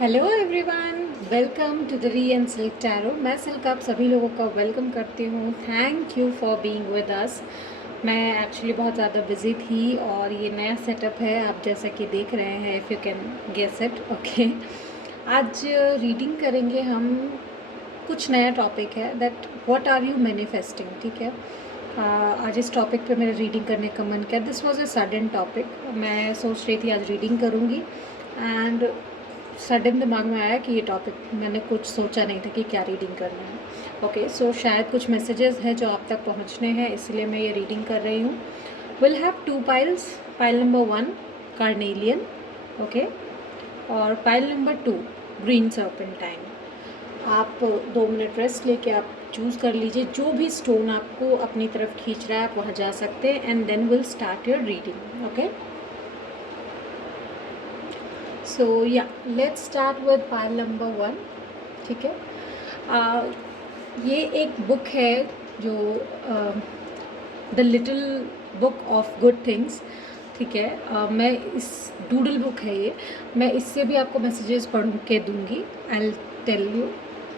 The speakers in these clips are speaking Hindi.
Hello everyone, welcome to the Ree and Silk Tarot. मैं सिल्क आप सभी लोगों का वेलकम करती हूँ। Thank you for being with us. मैं एक्चुअली बहुत ज़्यादा बिजी थी और ये नया सेटअप है, आप जैसा कि देख रहे हैं, if you can guess it. Okay, आज रीडिंग करेंगे हम। कुछ नया टॉपिक है, that what are you manifesting. ठीक है, आज इस टॉपिक पे मेरा रीडिंग करने का मन किया। This was a sudden topic. मैं सोच रही थी आज रीडिंग करूँगी एंड सडन दिमाग में आया कि ये टॉपिक, मैंने कुछ सोचा नहीं था कि क्या रीडिंग करना है। ओके, सो शायद कुछ मैसेजेस हैं जो आप तक पहुंचने हैं, इसलिए मैं ये रीडिंग कर रही हूँ। Will have two piles. Pile number 1 carnelian, okay, और पाइल नंबर 2 ग्रीन सर्पेंटाइन। आप 2 मिनट रेस्ट लेके आप चूज़ कर लीजिए जो भी स्टोन आपको अपनी तरफ खींच रहा है, आप वहाँ जा सकते हैं and then will start your reading. Okay, so yeah let's start with pile number 1। ठीक है, ये एक बुक है जो the little book of good things. ठीक है, मैं इस डूडल बुक है ये, मैं इससे भी आपको मैसेजेस पढ़ के दूंगी। आई टेल यू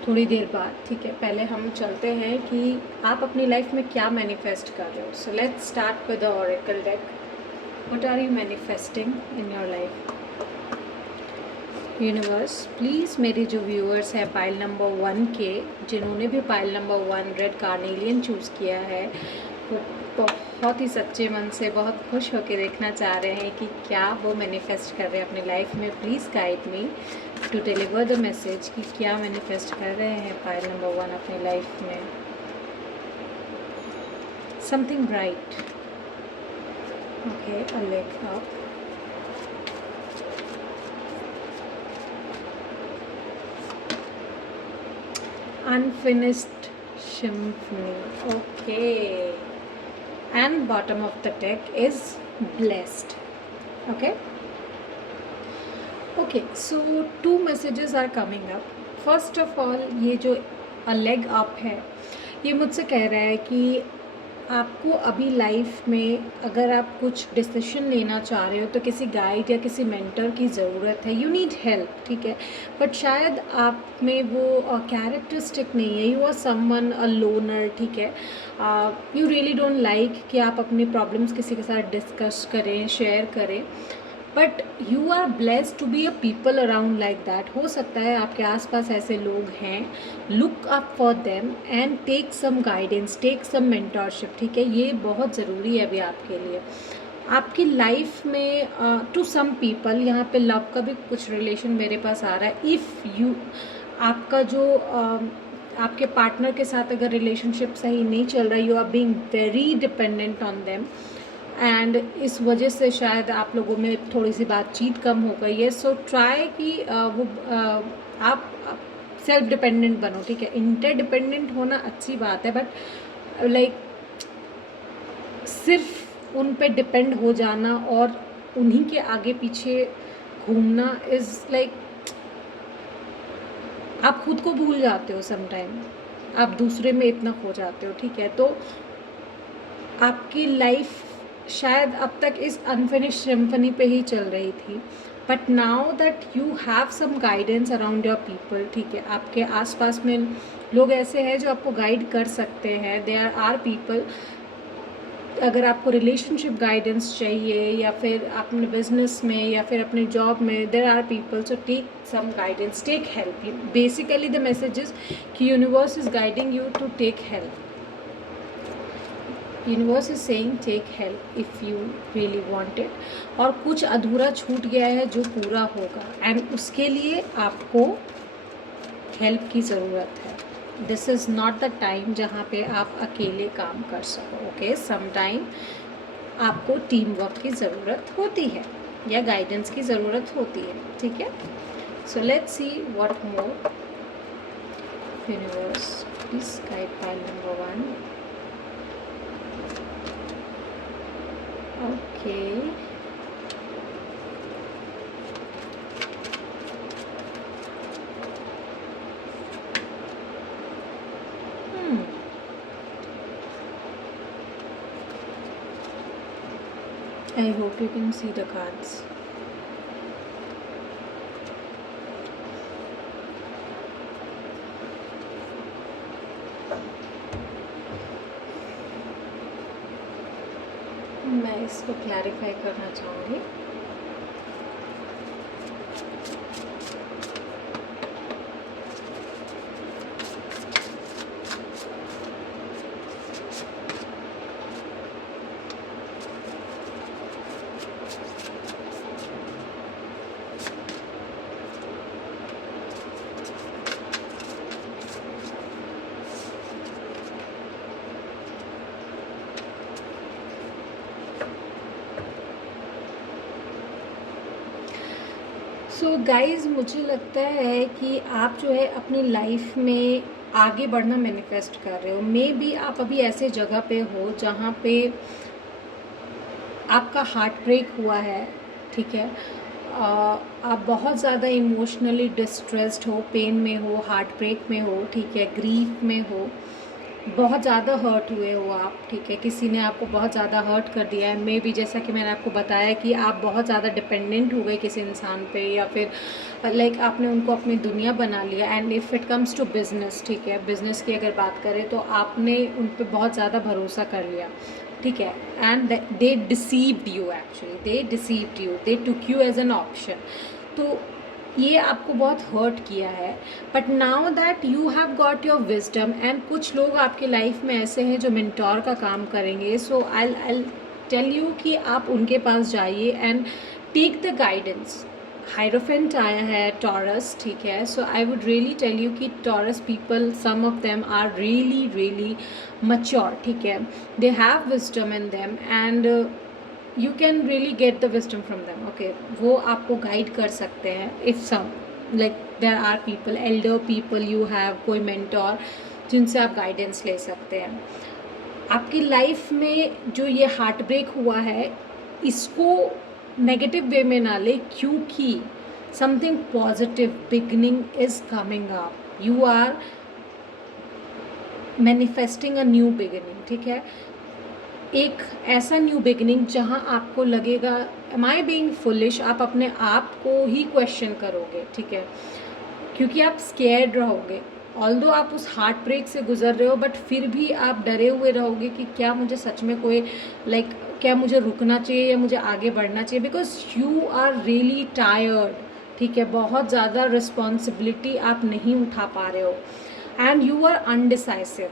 थोड़ी देर बाद। ठीक है, पहले हम चलते हैं कि आप अपनी लाइफ में क्या मैनिफेस्ट कर रहे हो। So let's start with the oracle deck. What are you manifesting in your life? Universe, please मेरे जो व्यूअर्स हैं पाइल नंबर 1 के, जिन्होंने भी pile number 1 red carnelian choose किया है, वो बहुत ही सच्चे मन से बहुत खुश होकर देखना चाह रहे हैं कि क्या वो मैनिफेस्ट कर रहे हैं अपनी लाइफ में। Please guide me to deliver the message कि क्या मैनिफेस्ट कर रहे हैं पाइल नंबर 1 अपनी लाइफ में। Something bright. Okay, a leg up. Unfinished symphony. Okay, and bottom of the deck is blessed. Okay, so 2 messages are coming up. First of all, ये जो a leg up है, ये मुझसे कह रहा है कि आपको अभी लाइफ में अगर आप कुछ डिसीजन लेना चाह रहे हो तो किसी गाइड या किसी मेंटर की ज़रूरत है। यू नीड हेल्प, ठीक है, बट शायद आप में वो कैरेक्टरिस्टिक नहीं है। You are someone a loner, ठीक है। यू रियली डोंट लाइक कि आप अपनी प्रॉब्लम्स किसी के साथ डिस्कस करें, शेयर करें, but you are blessed to be a people around like that. हो सकता है आपके आसपास ऐसे लोग हैं, look up for them and take some guidance, take some mentorship. ठीक है, ये बहुत ज़रूरी है अभी आपके लिए आपकी लाइफ में। टू सम पीपल, यहाँ पे लव का भी कुछ रिलेशन मेरे पास आ रहा है। इफ़ यू, आपका जो आपके पार्टनर के साथ अगर रिलेशनशिप सही नहीं चल रहा, you are being very dependent on them and इस वजह से शायद आप लोगों में थोड़ी सी बातचीत कम हो गई है। सो ट्राई कि आप सेल्फ डिपेंडेंट बनो। ठीक है, इंटर डिपेंडेंट होना अच्छी बात है, बट लाइक सिर्फ उन पे डिपेंड हो जाना और उन्हीं के आगे पीछे घूमना इज़ लाइक, आप खुद को भूल जाते हो समटाइम, आप दूसरे में इतना खो जाते हो। ठीक है, तो आपकी लाइफ शायद अब तक इस अनफिनिश्ड सिम्फनी पे ही चल रही थी, but now that you have some guidance around your people. ठीक है, आपके आसपास में लोग ऐसे हैं जो आपको गाइड कर सकते हैं। देयर आर पीपल, अगर आपको रिलेशनशिप गाइडेंस चाहिए या फिर अपने बिजनेस में या फिर अपने जॉब में, there are people, so take some guidance, take help. Basically the message is कि universe is guiding you to take help. Universe is saying take help if you really want it. और कुछ अधूरा छूट गया है जो पूरा होगा, एंड उसके लिए आपको हेल्प की ज़रूरत है। This is not the time जहाँ पे आप अकेले काम कर सको। ओके, सम टाइम आपको टीम वर्क की ज़रूरत होती है या गाइडेंस की ज़रूरत होती है। ठीक है, so let's see what more universe please guide pile number 1। Okay. I hope you can see the cards. मैं इसको क्लैरिफाई करना चाहूँगी। सो गाइज़, मुझे लगता है कि आप जो है अपनी लाइफ में आगे बढ़ना मैनिफेस्ट कर रहे हो। मे बी आप अभी ऐसे जगह पे हो जहाँ पे आपका हार्ट ब्रेक हुआ है, ठीक है। आप बहुत ज़्यादा इमोशनली डिस्ट्रेस्ड हो, पेन में हो, हार्ट ब्रेक में हो, ठीक है, ग्रीफ में हो, बहुत ज़्यादा हर्ट हुए हो आप, ठीक है, किसी ने आपको बहुत ज़्यादा हर्ट कर दिया है। मे बी जैसा कि मैंने आपको बताया कि आप बहुत ज़्यादा डिपेंडेंट हो गए किसी इंसान पे, या फिर लाइक आपने उनको अपनी दुनिया बना लिया। And if it comes to business, ठीक है, बिज़नेस की अगर बात करें तो आपने उन पर बहुत ज़्यादा भरोसा कर लिया, ठीक है। And they deceived you, actually they deceived you, they took you as an option. तो ये आपको बहुत हर्ट किया है। But now that you have got your wisdom, and कुछ लोग आपके लाइफ में ऐसे हैं जो मेंटोर का काम करेंगे। सो आई टेल यू कि आप उनके पास जाइए and take the guidance. Hierophant आया है टॉरस, ठीक है। So I would really tell you कि Taurus people, some of them are really really mature, ठीक है। They have wisdom in them and you can really get the wisdom from them, okay. वो आपको गाइड कर सकते हैं। If some like there are people, elder people, you have कोई मेंटोर जिनसे आप गाइडेंस ले सकते हैं। आपकी लाइफ में जो ये हार्ट ब्रेक हुआ है, इसको नेगेटिव वे में ना ले, क्योंकि something positive beginning is coming up. You are manifesting a new beginning, ठीक है। एक ऐसा न्यू बिगिनिंग जहाँ आपको लगेगा एम आई बीइंग फुलिश, आप अपने आप को ही क्वेश्चन करोगे, ठीक है, क्योंकि आप स्केर्ड रहोगे। ऑल्दो आप उस हार्ट ब्रेक से गुजर रहे हो, बट फिर भी आप डरे हुए रहोगे कि क्या मुझे सच में कोई क्या मुझे रुकना चाहिए या मुझे आगे बढ़ना चाहिए, because you are really tired, ठीक है। बहुत ज़्यादा रिस्पॉन्सिबिलिटी आप नहीं उठा पा रहे हो and you are undecisive,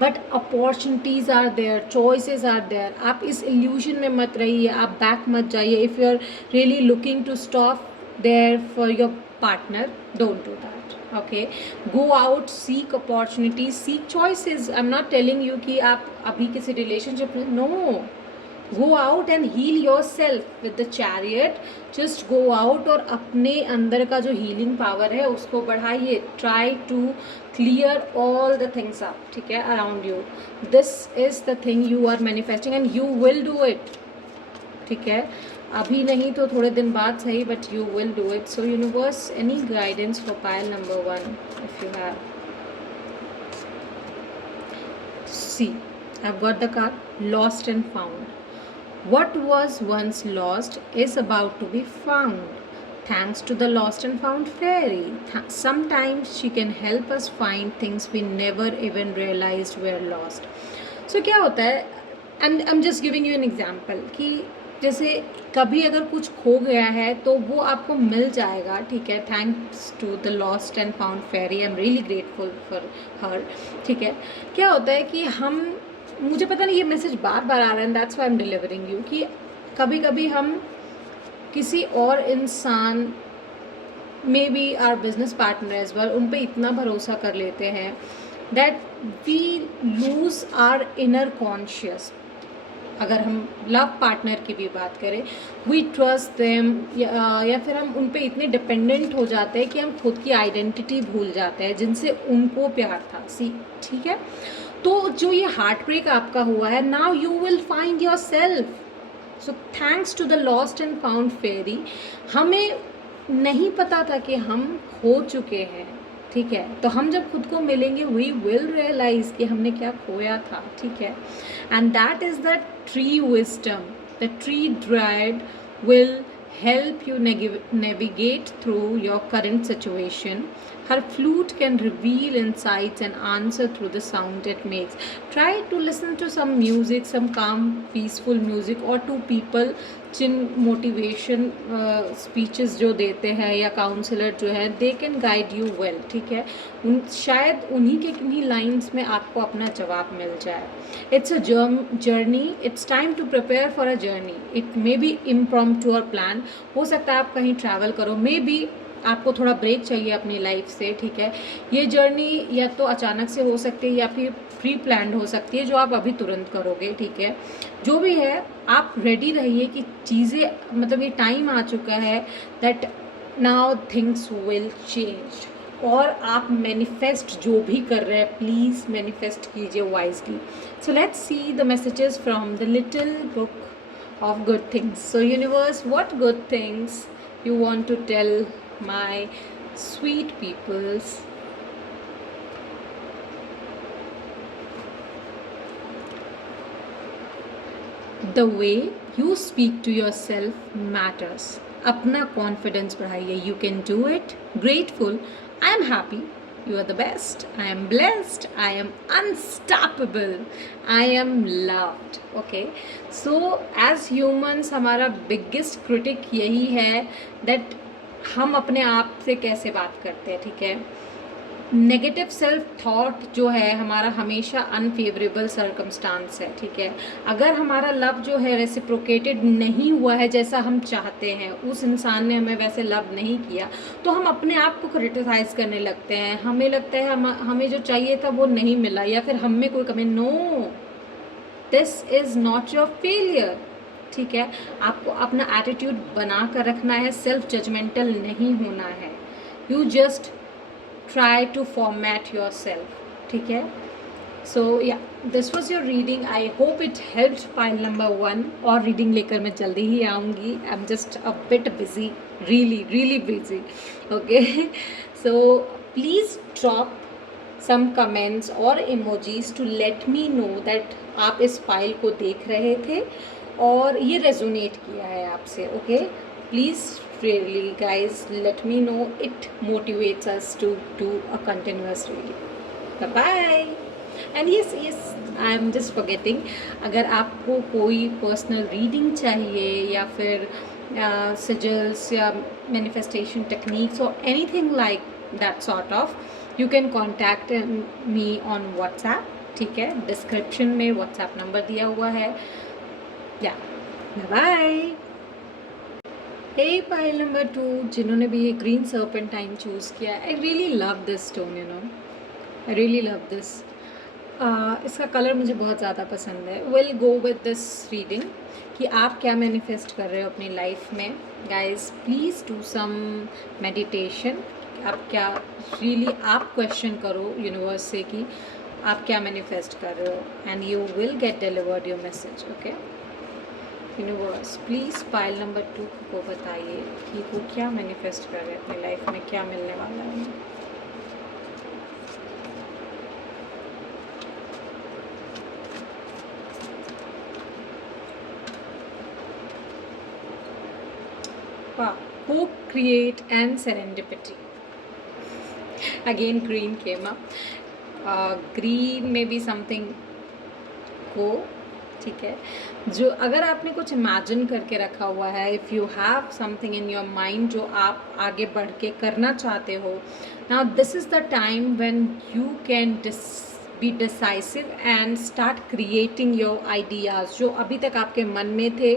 but opportunities are there, choices are there. आप इस इल्यूजन में मत रहिए, आप बैक मत जाइए। If you are really looking to stop there for your partner, don't do that, okay. Go out, seek opportunities, seek choices. I am not telling you कि आप अभी किसी रिलेशनशिप में, no, go out and heal your self with the chariot. Just go out और अपने अंदर का जो हीलिंग पावर है उसको बढ़ाइए। Try to clear all the things up, ठीक है, around you. This is the thing you are manifesting and you will do it, ठीक है। अभी नहीं तो थोड़े दिन बाद सही, but you will do it. So universe, any guidance for pile number 1 if you have. See, I've got the card lost and found. What was once lost is about to be found. Thanks to the lost and found fairy. Sometimes she can help us find things we never even realized were lost. So क्या होता है, I'm just giving you an example कि जैसे कभी अगर कुछ खो गया है तो वो आपको मिल जाएगा, ठीक है। Thanks to the lost and found fairy, I am really grateful for her, ठीक है। क्या होता है कि मुझे पता नहीं ये मैसेज बार बार आ रहा है and that's why I am delivering you, कि कभी कभी हम किसी और इंसान, maybe our business partner as well, उन पे इतना भरोसा कर लेते हैं that we lose our inner conscious. अगर हम लव पार्टनर की भी बात करें, वी ट्रस्ट देम, या फिर हम उन पे इतने डिपेंडेंट हो जाते हैं कि हम खुद की आइडेंटिटी भूल जाते हैं जिनसे उनको प्यार था, ठीक है। तो जो ये हार्ट ब्रेक आपका हुआ है, now you will find yourself. So thanks to the lost and found fairy. हमें नहीं पता था कि हम खो चुके हैं, ठीक है। तो हम जब खुद को मिलेंगे, वी विल रियलाइज कि हमने क्या खोया था, ठीक है। And that is the tree wisdom. The tree dried will help you navigate through your current situation. Her flute can reveal insights and answer through the sound it makes. Try to listen to some music, some calm, peaceful music, or to people जिन मोटिवेशन स्पीचेस जो देते हैं या काउंसलर जो है, they can guide you well. ठीक है, शायद उन्हीं के किन्हीं लाइन्स में आपको अपना जवाब मिल जाए. It's a journey. It's time to prepare for a journey. It may be impromptu और प्लान. हो सकता है आप कहीं ट्रैवल करो, मे बी आपको थोड़ा ब्रेक चाहिए अपनी लाइफ से. ठीक है, ये जर्नी या तो अचानक से हो सकती है या फिर प्री प्लान्ड हो सकती है, जो आप अभी तुरंत करोगे. ठीक है, जो भी है आप रेडी रहिए कि चीज़ें, मतलब ये टाइम आ चुका है that now things will change. और आप मैनिफेस्ट जो भी कर रहे हैं, प्लीज़ मैनिफेस्ट कीजिए wisely. So let's see the messages from the little book of good things. So universe, what good things you want to tell my sweet peoples? The way you speak to yourself matters. अपना कॉन्फिडेंस बढ़ाइए. You can do it. Grateful. I am happy. You are the best. I am blessed. I am unstoppable. I am loved. Okay. So as humans, हमारा biggest critic यही है that हम अपने आप से कैसे बात करते हैं. ठीक है, नेगेटिव सेल्फ थॉट जो है हमारा हमेशा अनफेवरेबल सर्कमस्टांस है. ठीक है, अगर हमारा लव जो है रेसिप्रोकेटेड नहीं हुआ है जैसा हम चाहते हैं, उस इंसान ने हमें वैसे लव नहीं किया, तो हम अपने आप को क्रिटिसाइज़ करने लगते हैं. हमें लगता है हमें जो चाहिए था वो नहीं मिला, या फिर हम में कोई कमी. No, this is not your failure. ठीक है, आपको अपना एटीट्यूड बना कर रखना है, सेल्फ जजमेंटल नहीं होना है. You just try to format yourself. ठीक है, so yeah, this was your reading. I hope it helped pile number 1. और reading लेकर मैं जल्दी ही आऊँगी. I'm just a bit busy, really busy. Okay. So please drop some comments or emojis to let me know that आप इस फाइल को देख रहे थे और ये रेजोनेट किया है आपसे. Okay, please really guys, let me know. It motivates us to do a continuous reading. Bye bye. And yes, I am just forgetting, अगर आपको कोई पर्सनल रीडिंग चाहिए या फिर sigils या manifestation techniques or anything like that sort of, you can contact me on WhatsApp. ठीक है, डिस्क्रिप्शन में WhatsApp नंबर दिया हुआ है. या बाय. Hey, pile number 2, जिन्होंने भी ये ग्रीन सर्पेंटाइन चूज़ किया, I really love this stone. You know, I really love this. इसका कलर मुझे बहुत ज़्यादा पसंद है. Will go with this reading कि आप क्या मैनिफेस्ट कर रहे हो अपनी लाइफ में. Guys, please do some meditation. आप क्या रियली आप क्वेश्चन करो यूनिवर्स से कि आप क्या मैनिफेस्ट कर रहे हो, and you will get delivered your message. Okay universe, please pile number 2 को बताइए कि वो क्या मैनिफेस्ट कर रहे हैं अपनी लाइफ में, क्या मिलने वाला है. Hope, create and serendipity. Again green came up. Green may be something को, ठीक है, जो अगर आपने कुछ इमेजिन करके रखा हुआ है, if you have something in your mind जो आप आगे बढ़ के करना चाहते हो, now this is the time when you can be decisive and start creating your ideas. जो अभी तक आपके मन में थे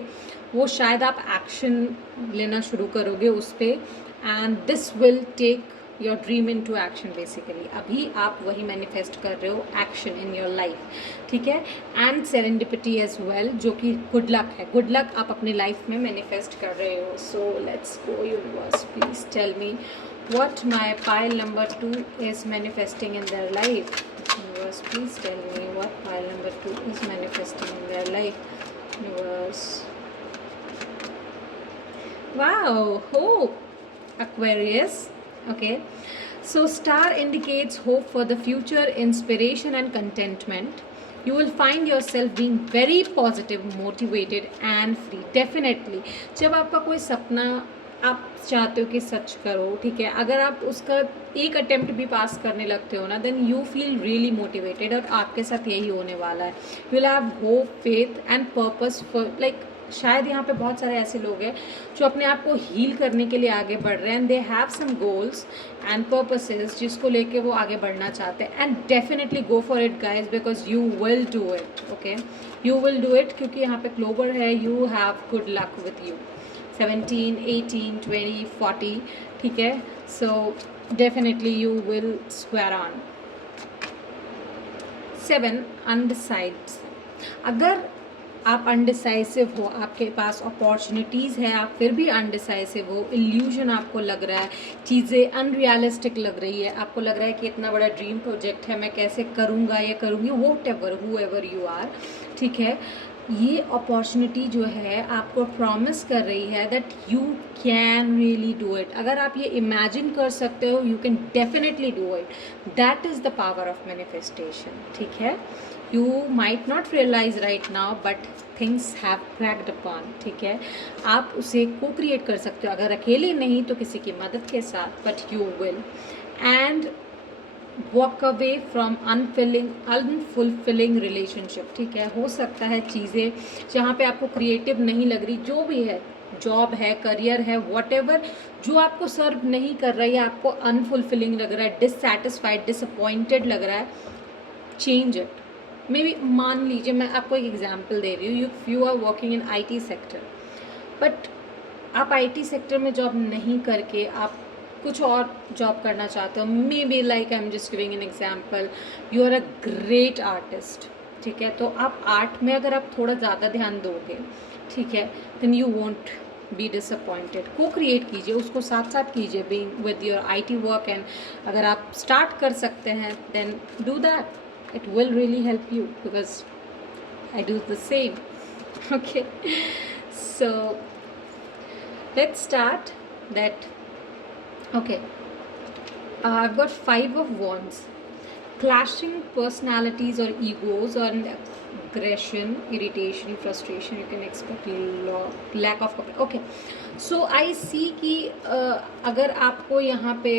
वो शायद आप एक्शन लेना शुरू करोगे उस पर, and this will take your dream into action. Basically अभी आप वही मैनिफेस्ट कर रहे हो, एक्शन इन योर लाइफ. ठीक है, एंड सेरेंडिपिटी एज वेल, जो कि गुड लक है. गुड लक आप अपने लाइफ में मैनिफेस्ट कर रहे हो. So let's go universe, please tell me what my pile number 2 is manifesting in their life. Universe, please tell me what pile number 2 is manifesting in their life. Universe, wow, hope, Aquarius. Okay, so star indicates hope for the future, inspiration and contentment. You will find yourself being very positive, motivated and free. Definitely जब आपका कोई सपना आप चाहते हो कि सच करो, ठीक है, अगर आप उसका एक अटेम्प्ट भी पास करने लगते हो ना, then you feel really motivated, और आपके साथ यही होने वाला है. You will have hope, faith and purpose for, like शायद यहाँ पे बहुत सारे ऐसे लोग हैं जो अपने आप को हील करने के लिए आगे बढ़ रहे हैं, and they have some goals and purposes जिसको लेके वो आगे बढ़ना चाहते हैं. And definitely go for it guys, because you will do it. Okay, you will do it, क्योंकि यहाँ पे क्लोवर है. You have good luck with you. 17, 18, 20, 40, ठीक है. So definitely you will square on. 7, undecided. अगर आप अनडिसाइसिव हो, आपके पास अपॉर्चुनिटीज़ है, आप फिर भी अनडिसाइसिव हो, इल्यूजन आपको लग रहा है, चीज़ें अनरियलिस्टिक लग रही है, आपको लग रहा है कि इतना बड़ा ड्रीम प्रोजेक्ट है, मैं कैसे करूँगा या करूँगी, व्हाटएवर हूएवर यू आर, ठीक है, ये अपॉर्चुनिटी जो है आपको प्रॉमिस कर रही है that you can really do it. अगर आप ये इमेजिन कर सकते हो, you can definitely do it. That is the power of manifestation, ठीक है. You might not realize right now, but things have cracked upon, ठीक है. आप उसे को क्रिएट कर सकते हो, अगर अकेले नहीं तो किसी की मदद के साथ, but you will. And walk away from unfulfilling relationship, ठीक है. हो सकता है चीज़ें जहाँ पे आपको क्रिएटिव नहीं लग रही, जो भी है, जॉब है, करियर है, whatever, जो आपको सर्व नहीं कर रहा है, आपको अनफुलफिलिंग लग रहा है, डिससेटिस्फाइड, डिसअपॉइंटेड लग रहा है, चेंज इट. मे बी मान लीजिए, मैं आपको एक एग्जांपल दे रही हूँ. You are working in IT sector, but आप IT सेक्टर में जॉब नहीं करके आप कुछ और जॉब करना चाहते हो. Maybe like I am just giving an example, you are a great artist, ठीक है. तो आप आर्ट में अगर आप थोड़ा ज़्यादा ध्यान दोगे, ठीक है, then you won't be disappointed. को क्रिएट कीजिए, उसको साथ साथ कीजिए being with your IT work. And अगर आप स्टार्ट कर सकते हैं, then do that. It will really help you, because I do the same. Okay, so let's start that. Okay, I've got 5 of wands. Clashing personalities or egos, or aggression, irritation, frustration. You can expect lack of. Okay, so I see कि अगर आपको यहाँ पे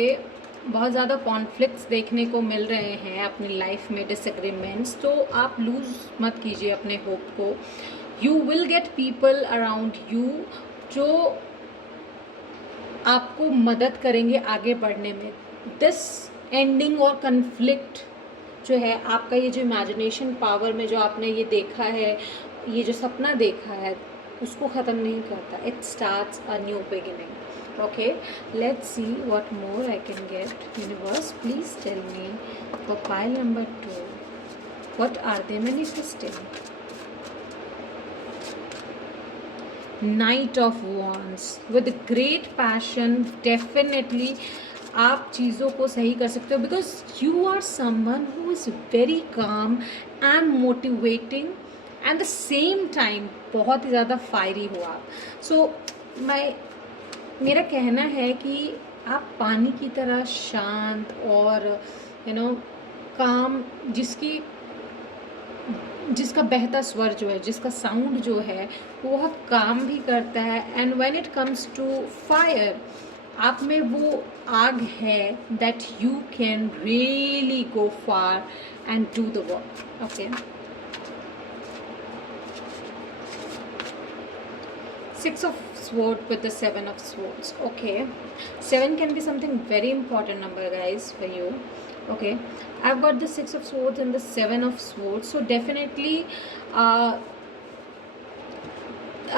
बहुत ज़्यादा कॉन्फ्लिक्ट्स देखने को मिल रहे हैं अपनी लाइफ में, डिसएग्रीमेंट्स, तो आप लूज़ मत कीजिए अपने होप को. You will get people around you जो आपको मदद करेंगे आगे बढ़ने में. दिस एंडिंग और कन्फ्लिक्ट जो है आपका, ये जो इमेजिनेशन पावर में जो आपने ये देखा है, ये जो सपना देखा है, उसको ख़त्म नहीं करता. It starts a new beginning. Okay, let's see what more I can get. Universe, please tell me for pile number 2, what are they manifesting? Knight of Wands. With great passion, definitely आप चीज़ों को सही कर सकते हो, because you are someone who is very calm and motivating and the same time बहुत ही ज़्यादा फायरी हो आप. So मेरा कहना है कि आप पानी की तरह शांत और काम, जिसका बहता स्वर जो है, जिसका साउंड जो है, वो बहुत काम भी करता है. And when it comes to fire, आप में वो आग है that you can really go far and do the work. Okay, 6 of Swords with the 7 of Swords. Okay, 7 can be something very important number, guys, for you. Okay, I've got the 6 of Swords and the 7 of Swords. So definitely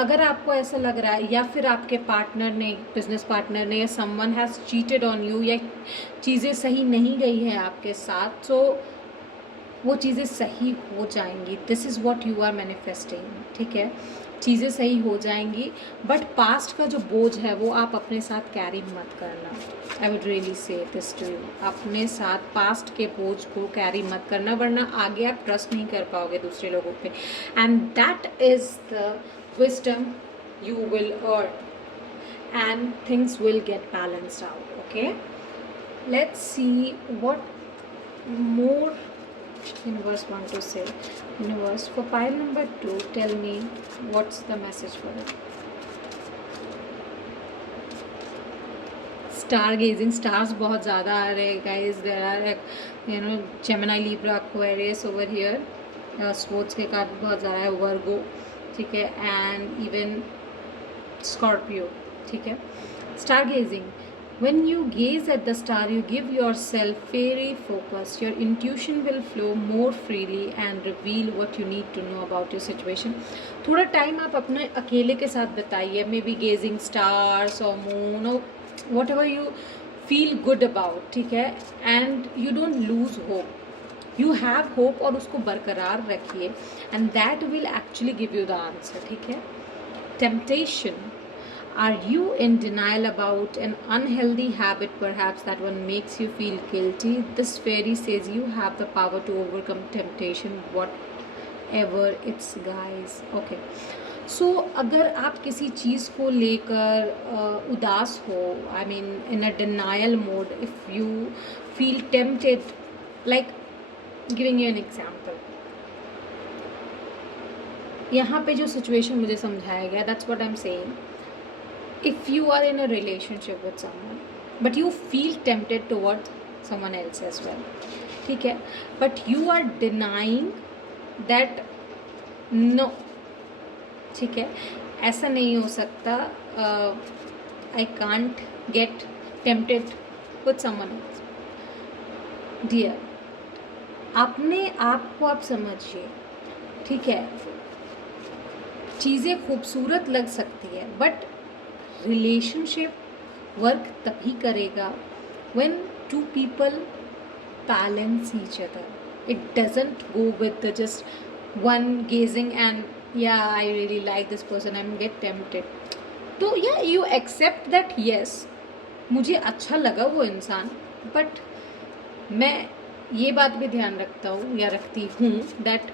अगर आपको ऐसा लग रहा है, या फिर आपके पार्टनर ने, बिजनेस पार्टनर ने, या someone has cheated on you, या चीज़ें सही नहीं गई है आपके साथ, तो वो चीज़ें सही हो जाएंगी. This is what you are manifesting, ठीक है. चीज़ें सही हो जाएंगी, बट पास्ट का जो बोझ है वो आप अपने साथ कैरी मत करना. I would really say this to you. अपने साथ पास्ट के बोझ को कैरी मत करना, वरना आगे आप ट्रस्ट नहीं कर पाओगे दूसरे लोगों पे. And that is the wisdom you will earn, and things will get balanced out. Okay, let's see what more universe want to say? Universe, for pile number 2, tell me what's the message for it. Stargazing, stars बहुत ज़्यादा आ रहे हैं guys. There are Gemini, Libra, Aquarius over here. Sports के कार्ड बहुत ज़्यादा है. वर्गो, ठीक है, एंड इवन स्कॉर्पियो, ठीक है. Stargazing, when you gaze at the star, you give yourself very focus. Your intuition will flow more freely and reveal what you need to know about your situation. थोड़ा टाइम आप अपने अकेले के साथ बताइए, मे बी गेजिंग स्टार्स और मून और what ever you feel good about, ठीक है. And you don't lose hope, you have hope और उसको बरकरार रखिए, and that will actually give you the answer, ठीक है. Temptation, are you in denial about an unhealthy habit perhaps that one makes you feel guilty? This fairy says you have the power to overcome temptation, whatever it's, guys. Okay, so अगर आप किसी चीज़ को लेकर उदास हो, I mean in a denial mode, if you feel tempted, like giving you an example, यहाँ पे जो सिचुएशन मुझे समझाया गया, that's what I'm saying. If you are in a relationship with someone but you feel tempted towards someone else as well, ठीक है, but you are denying that no, ठीक है, ऐसा नहीं हो सकता, I can't get tempted with someone else. Dear, अपने आप को आप समझिए, ठीक है. चीज़ें खूबसूरत लग सकती है बट रिलेशनशिप वर्क तभी करेगा when two people balance each other. It doesn't go with the just one gazing and yeah, I really like this person, I'm get tempted. तो yeah, you accept that yes, मुझे अच्छा लगा वो इंसान, बट मैं ये बात भी ध्यान रखता हूँ या रखती हूँ that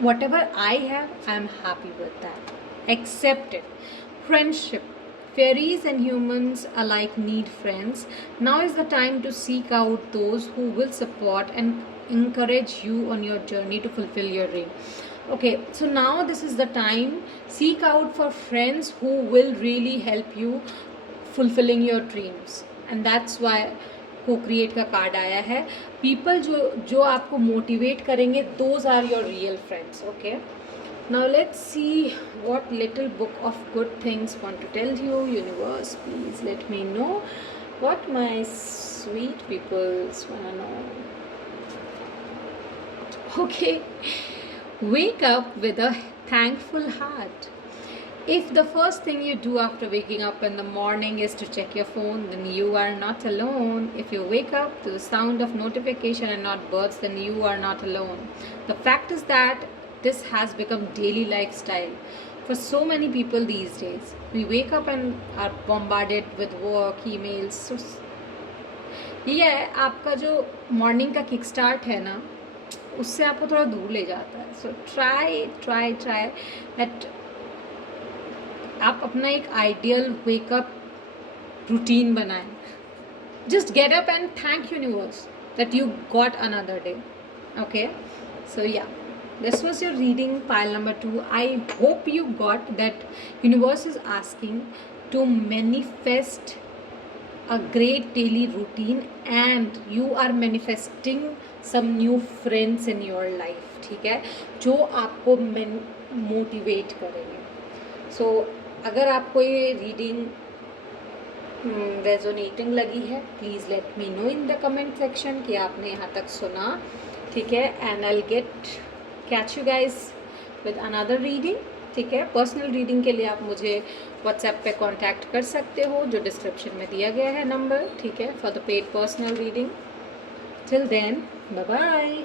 whatever I have, I'm happy with that. Accept it. Friendship. Fairies and humans alike need friends. Now is the time to seek out those who will support and encourage you on your journey to fulfill your dream. Okay, so now this is the time. Seek out for friends who will really help you fulfilling your dreams. And that's why co-create का कार्ड आया है. People जो आपको मोटिवेट करेंगे, those are your real friends. Okay. Now let's see what little book of good things want to tell you. Universe, please let me know what my sweet peoples wanna know. Okay, wake up with a thankful heart. If the first thing you do after waking up in the morning is to check your phone, then you are not alone. If you wake up to the sound of notification and not birds, then you are not alone. The fact is that this has become daily lifestyle for so many people these days. We wake up and are bombarded with work, emails. So ये है आपका जो मॉर्निंग का किक स्टार्ट है ना, उससे आपको थोड़ा दूर ले जाता है. सो ट्राई दैट आप अपना एक आइडियल वेकअप रूटीन बनाएं. Just get up and thank universe that you got another day. Okay, so yeah, this was your reading pile number 2. I hope you got that universe is asking to manifest a great daily routine and you are manifesting some new friends in your life, ठीक है, जो आपको मोटिवेट करेंगे. सो अगर आपको ये रीडिंग रेजोनेटिंग लगी है, please let me know in the comment section कि आपने यहाँ तक सुना, ठीक है. And I will catch you guys with another reading, ठीक है. पर्सनल रीडिंग के लिए आप मुझे व्हाट्सएप पे कांटेक्ट कर सकते हो, जो डिस्क्रिप्शन में दिया गया है नंबर, ठीक है, for the paid personal reading. Till then, bye bye.